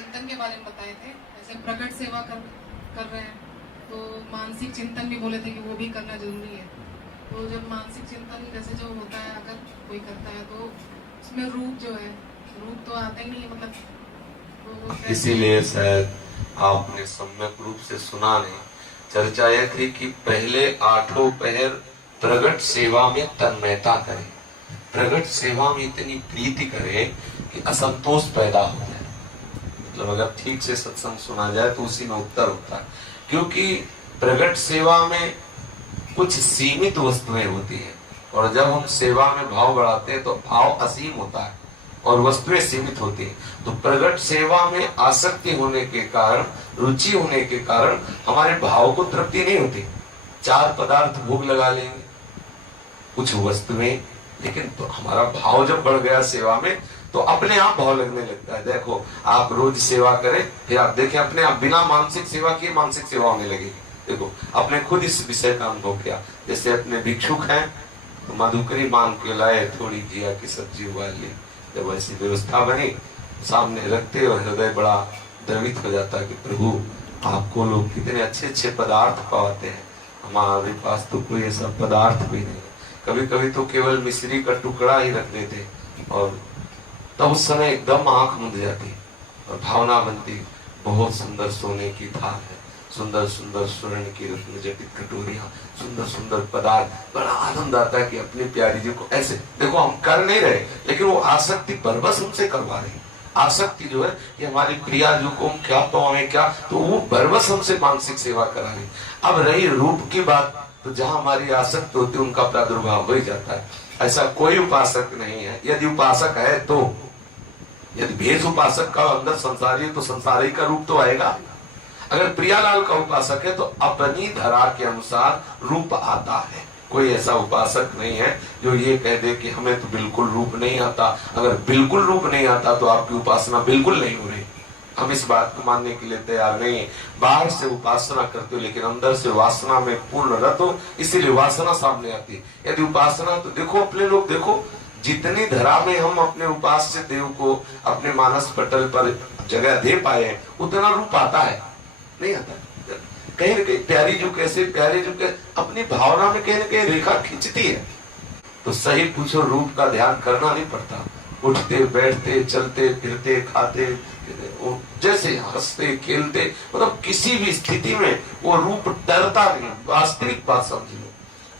चिंतन के बारे में बताए थे, जैसे प्रकट सेवा कर रहे हैं तो मानसिक चिंतन भी बोले थे कि वो भी करना जरूरी है। तो जब मानसिक चिंतन जैसे जो होता है अगर कोई करता है तो उसमें रूप जो है, रूप तो आता ही नहीं है, मतलब तो इसीलिए शायद आपने सम्यक रूप से सुना नहीं। चर्चा यह थी कि पहले 8 पहर प्रगट सेवा में तन्मयता करे, प्रगट सेवा में इतनी प्रीति करे कि असंतोष पैदा हो जाए। मतलब अगर ठीक से सत्संग सुना जाए तो उसी में उत्तर होता है, क्योंकि प्रगट सेवा में कुछ सीमित वस्तुएं होती है और जब हम सेवा में भाव बढ़ाते हैं तो भाव असीम होता है और वस्तुएं सीमित होती है। तो प्रगट सेवा में आसक्ति होने के कारण, रुचि होने के कारण हमारे भाव को तृप्ति नहीं होती। 4 पदार्थ भोग लगा लेंगे, कुछ वस्तुएं, लेकिन तो हमारा भाव जब बढ़ गया सेवा में तो अपने आप भाव लगने लगता है। देखो आप रोज सेवा करें, फिर आप देखें अपने आप बिना मानसिक सेवा किए मानसिक सेवा होने लगेगी। देखो आपने खुद इस विषय का अनुभव किया। जैसे अपने भिक्षुक हैं तो मधुकरी मांग के लाए, थोड़ी घिया की सब्जी उबाल ली, जब ऐसी व्यवस्था बनी सामने रखते और हृदय बड़ा द्रवित हो जाता कि प्रभु आपको लोग कितने अच्छे अच्छे पदार्थ पाते हैं, हमारे पास तो कोई ऐसा पदार्थ भी नहीं। कभी कभी तो केवल मिश्री का टुकड़ा ही रख देते और तब उस समय एकदम आंख मुंद जाती और भावना बनती, बहुत सुंदर सोने की थाल है, सुंदर सुंदर स्वर्ण की रत्न जटित कटोरियां, सुंदर सुंदर पदार्थ, बड़ा आनंद आता है कि अपनी प्यारी जी को ऐसे। देखो हम कर नहीं रहे, लेकिन वो आसक्ति बरबस हमसे करवा रही। आसक्ति जो है कि हमारी प्रिया जो को हम क्या पाए क्या, तो वो बरबस हमसे मानसिक सेवा करा रही। अब रही रूप की बात, तो जहां हमारी आसक्ति होती है उनका प्रादुर्भाव हो ही जाता है। ऐसा कोई उपासक नहीं है, यदि उपासक है तो, यदि भेष उपासक का अंदर संसारी है तो संसारी का रूप तो आएगा। अगर प्रियालाल का उपासक है तो अपनी धरा के अनुसार रूप आता है। कोई ऐसा उपासक नहीं है जो ये कह दे कि हमें तो बिल्कुल रूप नहीं आता। अगर बिल्कुल रूप नहीं आता तो आपकी उपासना बिल्कुल नहीं हो रही। हम इस बात को मानने के लिए तैयार नहीं है। बाहर से उपासना करते हो लेकिन अंदर से वासना में पूर्ण रत हो, इसीलिए वासना सामने आती है। यदि उपासना तो देखो अपने लोग, देखो जितनी धरा में हम अपने उपास्य देव को अपने मानस पटल पर जगह दे पाए उतना रूप आता है नहीं आता। कहीं न कहीं प्यारी जो कैसे, प्यारे जो कैसे अपनी भावना में कहीं न कहीं रेखा खींचती है। तो सही पूछो, रूप का ध्यान करना नहीं पड़ता। उठते बैठते चलते फिरते खाते जैसे हंसते खेलते, मतलब किसी भी स्थिति में वो रूप डरता नहीं। वास्तविक बात समझ लो,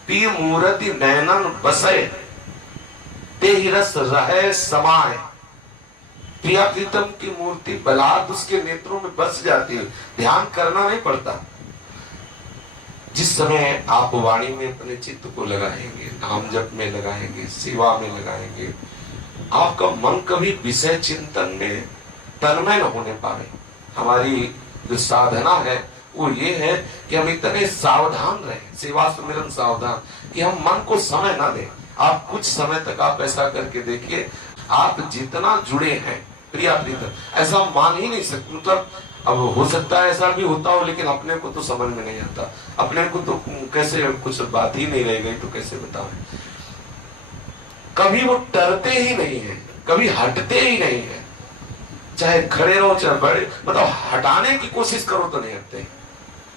पी मूर्ति नैनन बसे ते रस रहे समाए। प्रिया प्रीतम की मूर्ति बलात् उसके नेत्रों में बस जाती है, ध्यान करना नहीं पड़ता। जिस समय आप वाणी में अपने चित्त को लगाएंगे, नाम जप में लगाएंगे, सेवा में लगाएंगे, आपका मन कभी विषय चिंतन में तन्मय न होने पाए। हमारी जो साधना है वो ये है कि हम इतने सावधान रहें, सेवा सुमिरन सावधान, कि हम मन को समय ना दें। आप कुछ समय तक आप ऐसा करके देखिए, आप जितना जुड़े हैं प्रिया प्रीतम, ऐसा मान ही नहीं सकते। मतलब अब हो सकता है ऐसा भी होता हो, लेकिन अपने को तो समझ में नहीं आता। अपने को तो कैसे, कुछ बात ही नहीं रह गई तो कैसे बताएं। कभी वो डरते ही नहीं है, कभी हटते ही नहीं है। चाहे खड़े रहो चाहे बड़े, मतलब हटाने की कोशिश करो तो नहीं हटते।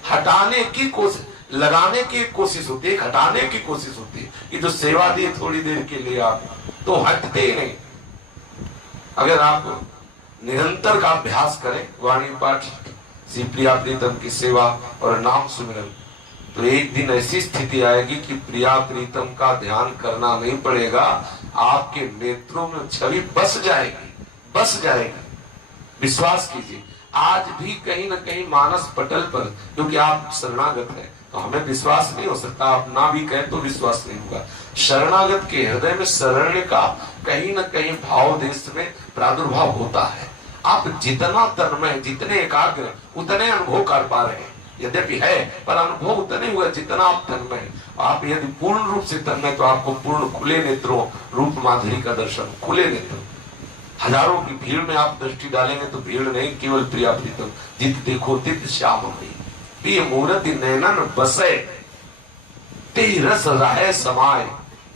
हटाने की कोशिश, लगाने की कोशिश होती है, हटाने की कोशिश होती है कि जो सेवा दी थोड़ी देर के लिए आप, तो हटते ही नहीं। अगर आप निरंतर का अभ्यास करें, वाणी पाठ, श्री प्रिया प्रीतम की सेवा और नाम सुमिरन, तो एक दिन ऐसी स्थिति आएगी कि प्रिया प्रीतम का ध्यान करना नहीं पड़ेगा। आपके नेत्रों में छवि बस जाएगी, बस जाएगी। विश्वास कीजिए, आज भी कहीं ना कहीं मानस पटल पर, क्योंकि आप शरणागत हैं तो हमें विश्वास नहीं हो सकता, आप ना भी कहें तो विश्वास नहीं होगा। शरणागत के हृदय में शरण्य का कहीं ना कहीं भाव देश में प्रादुर्भाव होता है। आप जितना तन्मय, जितने एकाग्र, उतने अनुभव कर पा रहे हैं। यद्यपि है पर अनुभव उतने हुआ जितना आप तन्मय। आप यदि पूर्ण रूप से तन्मय तो आपको पूर्ण खुले नेत्रों रूप माधुरी का दर्शन, खुले नेत्रों। हजारों की भीड़ में आप दृष्टि डालेंगे तो भीड़ नहीं, केवल प्रिया प्रीतम। जित देखो तित श्याम हुई, प्रिय मूर्ति नैनन बसे ते रस रहे समाए।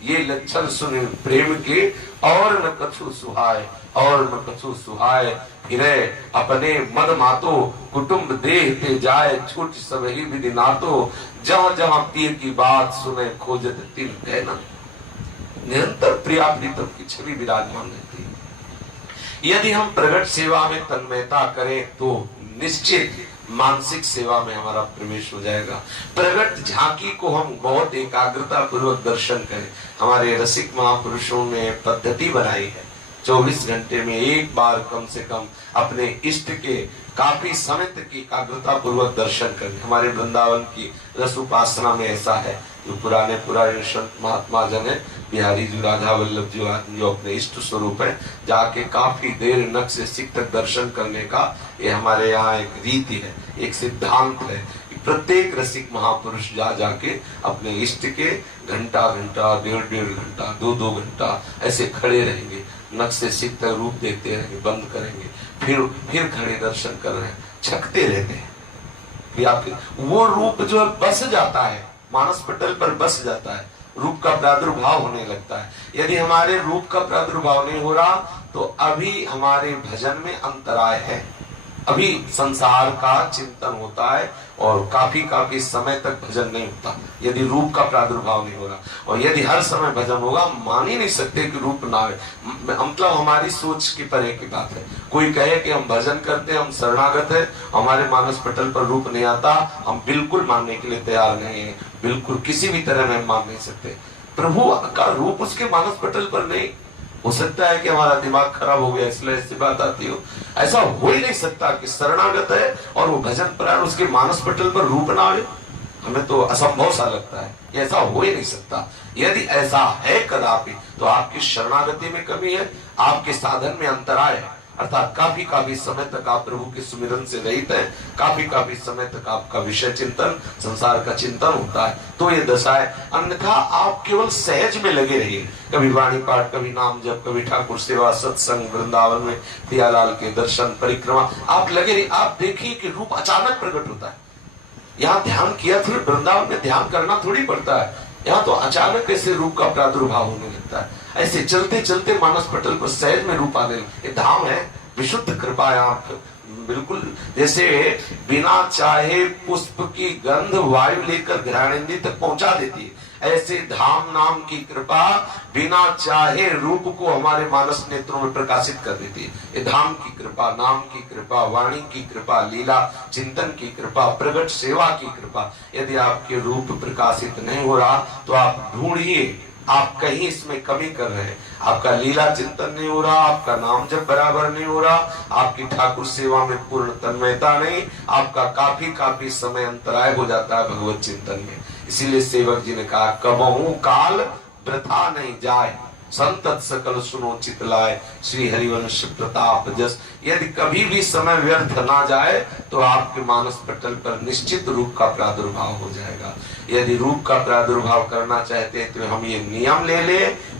ये लक्षण सुने प्रेम के और न कछु सुहाय, और न कछु सुहाय। फिरे अपने मद मातो कुटुंब देह ते जाए, छूट सब ही विधि नातो। जहां जहां प्रिय की बात सुने खोजत तिल कहना। निरंतर प्रिया प्रीतम की छवि विराजमान रहती है। यदि हम प्रगट सेवा में तन्मयता करें तो निश्चित मानसिक सेवा में हमारा प्रवेश हो जाएगा। प्रगट झांकी को हम बहुत एकाग्रता पूर्वक दर्शन करें। हमारे रसिक महापुरुषों ने पद्धति बनाई है 24 घंटे में एक बार कम से कम अपने इष्ट के काफी समय तक की एकाग्रता पूर्वक दर्शन करें। हमारे वृंदावन की रस उपासना में ऐसा है, जो पुराने संत महात्मा जन है, बिहारी जी, राधा वल्लभ जी, जो अपने इष्ट स्वरूप है, जाके काफी देर नख से सिख तक दर्शन करने का ये हमारे यहाँ एक रीति है, एक सिद्धांत है। प्रत्येक रसिक महापुरुष जा जाके अपने इष्ट के घंटा घंटा, डेढ़ घंटा, दो घंटा ऐसे खड़े रहेंगे, नख से सिख तक रूप देखते रहेंगे, बंद करेंगे, फिर खड़े दर्शन कर रहे हैं, छकते रहते हैं। वो रूप जो बस जाता है, मानस पटल पर बस जाता है, रूप का प्रादुर्भाव होने लगता है। यदि हमारे रूप का प्रादुर्भाव नहीं हो रहा तो अभी हमारे भजन में अंतराय है, अभी संसार का चिंतन होता है और काफी समय तक भजन नहीं होता, यदि रूप का प्रादुर्भाव नहीं हो रहा। और यदि हर समय भजन होगा, मान ही नहीं सकते कि रूप ना आए। मतलब हमारी सोच की परे की बात है। कोई कहे कि हम भजन करते हैं, हम शरणागत है, हमारे मानस पटल पर रूप नहीं आता, हम बिल्कुल मानने के लिए तैयार नहीं है, बिल्कुल किसी भी तरह में मान नहीं सकते। प्रभु का रूप उसके मानस पटल पर नहीं हो सकता है कि हमारा दिमाग खराब हो गया इसलिए ऐसी बात आती हो, ऐसा हो ही नहीं सकता कि शरणागत है और वो भजन परायण उसके मानस पटल पर रूप ना आए। हमें तो असंभव सा लगता है, ये ऐसा हो ही नहीं सकता। यदि ऐसा है कदापि तो आपकी शरणागति में कमी है, आपके साधन में अंतराय है, अर्थात काफी समय तक आप प्रभु के सुमिरन से रहित हैं, काफी समय तक आपका विषय चिंतन, संसार का चिंतन होता है, तो ये दशा है। अन्यथा आप केवल सहज में लगे रहिए, कभी वाणी पाठ, कभी नाम जप, कभी ठाकुर सेवा, सत्संग, वृंदावन में प्रियालाल के दर्शन, परिक्रमा, आप लगे रहिए। आप देखिए कि रूप अचानक प्रकट होता है। यहाँ ध्यान किया थोड़ी, वृंदावन में ध्यान करना थोड़ी पड़ता है, यहाँ तो अचानक ऐसे रूप का प्रादुर्भाव होने लगता है। ऐसे चलते चलते मानस पटल पर सहज में रूप आने, ये धाम है, विशुद्ध कृपा है। आप बिल्कुल जैसे बिना चाहे पुष्प की गंध वायु लेकर घ्राणेंद्री तक पहुंचा देती है, ऐसे धाम नाम की कृपा बिना चाहे रूप को हमारे मानस नेत्रों में प्रकाशित कर देती है। ये धाम की कृपा, नाम की कृपा, वाणी की कृपा, लीला चिंतन की कृपा, प्रगट सेवा की कृपा। यदि आपके रूप प्रकाशित नहीं हो रहा तो आप ढूंढिए, आप कहीं इसमें कमी कर रहे हैं। आपका लीला चिंतन नहीं हो रहा, आपका नाम जब बराबर नहीं हो रहा, आपकी ठाकुर सेवा में पूर्ण तन्मयता नहीं, आपका काफी समय अंतराय हो जाता है भगवत चिंतन में। इसीलिए सेवक जी ने कहा, कबहू काल वृथा नहीं जाए, संतत सकल सुनो चितलाए, श्री हरिवंश प्रताप जस। यदि कभी भी समय व्यर्थ ना जाए तो आपके मानस पटल पर निश्चित रूप का प्रादुर्भाव हो जाएगा। यदि रूप का प्रादुर्भाव करना चाहते हैं तो हम ये नियम ले ले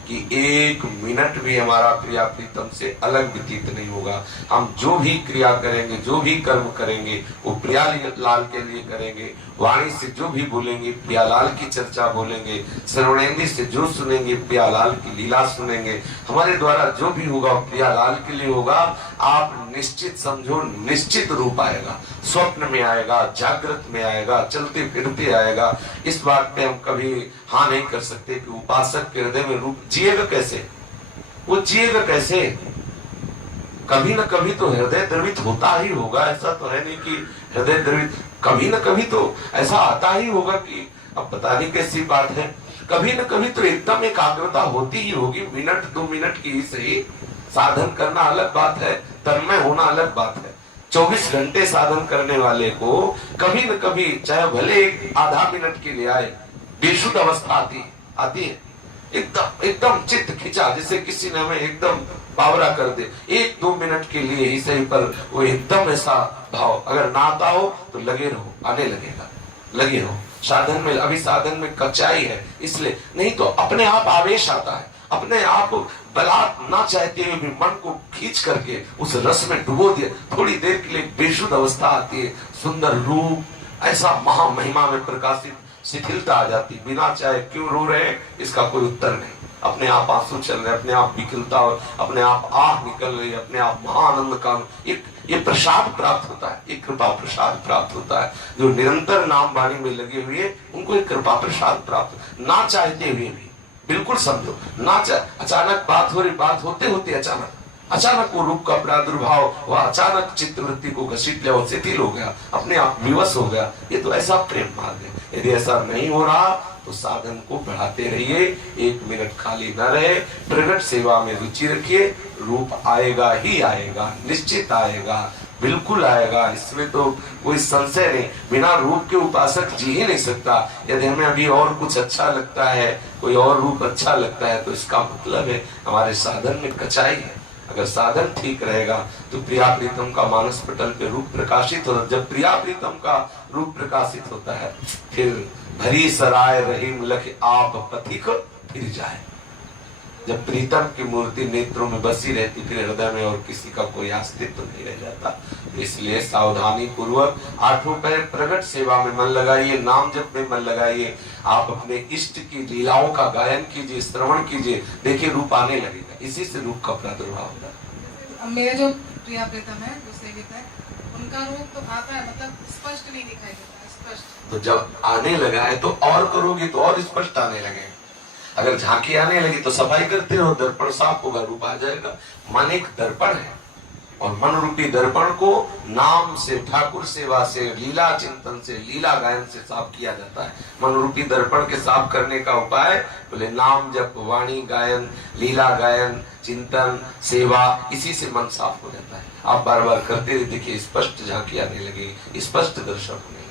कि 1 मिनट भी हमारा प्रिया प्रीतम से अलग व्यतीत नहीं होगा। हम जो भी क्रिया करेंगे, जो भी कर्म करेंगे, वो प्रिया लाल के लिए करेंगे। वाणी से जो भी बोलेंगे प्रियालाल की चर्चा बोलेंगे, श्रवणेंद्र से जो सुनेंगे प्रियालाल की लीला सुनेंगे। हमारे द्वारा जो भी होगा प्रियालाल के लिए होगा। आप निश्चित समझो, निश्चित रूप आएगा, स्वप्न में आएगा, जागृत में आएगा, चलते फिरते आएगा। इस बात पे हम कभी हाँ नहीं कर सकते कि उपासक के हृदय में रूप जिएगा कैसे, वो जिएगा कैसे। कभी न कभी तो हृदय द्रवित होता ही होगा, ऐसा तो है नहीं कि हृदय द्रवित, कभी न कभी तो ऐसा आता ही होगा कि अब पता नहीं कैसी बात है, कभी न कभी तो एकदम एकाग्रता होती ही होगी। मिनट 2 मिनट की ही सही, साधन करना अलग बात है, तन्मय होना अलग बात है। 24 घंटे साधन करने वाले को कभी न कभी, चाहे भले आधा मिनट के लिए आए, बेशुद्ध अवस्था आती है, एकदम चित्त खिंचा, जैसे किसी ने हमें एकदम बावरा कर दे, 1-2 मिनट के लिए ही सही, पर वो एकदम ऐसा भाव अगर ना आता हो तो लगे रहो, आने लगेगा, लगे रहो। साधन में, अभी साधन में कच्चाई है, इसलिए नहीं तो अपने आप आवेश आता है, अपने आप बलात् ना चाहते हुए भी मन को खींच करके उस रस में डुबो दिया, थोड़ी देर के लिए बेशुद्ध अवस्था आती है। सुंदर रूप ऐसा महामहिमा में प्रकाशित शिथिलता आ जाती, बिना चाहे क्यों रो रहे हैं इसका कोई उत्तर नहीं, अपने आप आंसू चल रहे, अपने आप विकलता और अपने आप आह निकल रही, अपने आप महाआनंद का एक ये प्रसाद प्राप्त होता है, एक कृपा प्रसाद प्राप्त होता है। जो निरंतर नाम वाणी में लगे हुए उनको एक कृपा प्रसाद प्राप्त, ना चाहते हुए भी, बिल्कुल समझो ना अचानक बात हो रही, बात होते होते अचानक वो रूप का प्रादुर्भाव, वह अचानक चित्तवृत्ति को घसीट लिया, शिथिल हो गया, अपने आप विवश हो गया, ये तो ऐसा प्रेम मार्ग है। यदि ऐसा नहीं हो रहा तो साधन को बढ़ाते रहिए, 1 मिनट खाली न रहे, प्रगट सेवा में रुचि रखिए, रूप आएगा ही आएगा, निश्चित आएगा, बिल्कुल आएगा, इसमें तो कोई संशय नहीं। बिना रूप के उपासक जी ही नहीं सकता। यदि हमें अभी और कुछ अच्छा लगता है, कोई और रूप अच्छा लगता है, तो इसका मतलब है हमारे साधन में कचाई है। अगर साधन ठीक रहेगा तो प्रिया प्रीतम का मानस पटल पे रूप प्रकाशित होता, जब प्रिया प्रीतम का रूप प्रकाशित होता है, फिर भरी सराय रहीम लख आप पथिक फिर जाए। जब प्रीतम की मूर्ति नेत्रों में बसी रहती, फिर हृदय में और किसी का कोई अस्तित्व नहीं रह जाता। इसलिए सावधानी पूर्वक 8 पहर प्रगट सेवा में मन लगाइए, नाम जप में मन लगाइए, आप अपने इष्ट की लीलाओं का गायन कीजिए, श्रवण कीजिए, देखिए रूप आने लगेगा, इसी से रूप का प्रादुर्भाव होता है। अब मेरे जो प्रिया प्रीतम है, जो सेवित है, उनका रूप तो आता है, मतलब स्पष्ट नहीं दिखाई देता, स्पष्ट। तो जब आने लगा है तो और करोगे तो और स्पष्ट आने लगे। अगर झांकी आने लगी तो सफाई करते रहो, दर्पण साफ होगा, रूप आ जाएगा। मन एक दर्पण है और मन रूपी दर्पण को नाम से, ठाकुर सेवा से, लीला चिंतन से, लीला गायन से साफ किया जाता है। मन रूपी दर्पण के साफ करने का उपाय बोले नाम जप, वाणी गायन, लीला गायन, चिंतन, सेवा, इसी से मन साफ हो जाता है। आप बार बार करते रहिए, देखिए स्पष्ट झांकी आने लगी, स्पष्ट दर्शन होने लगे।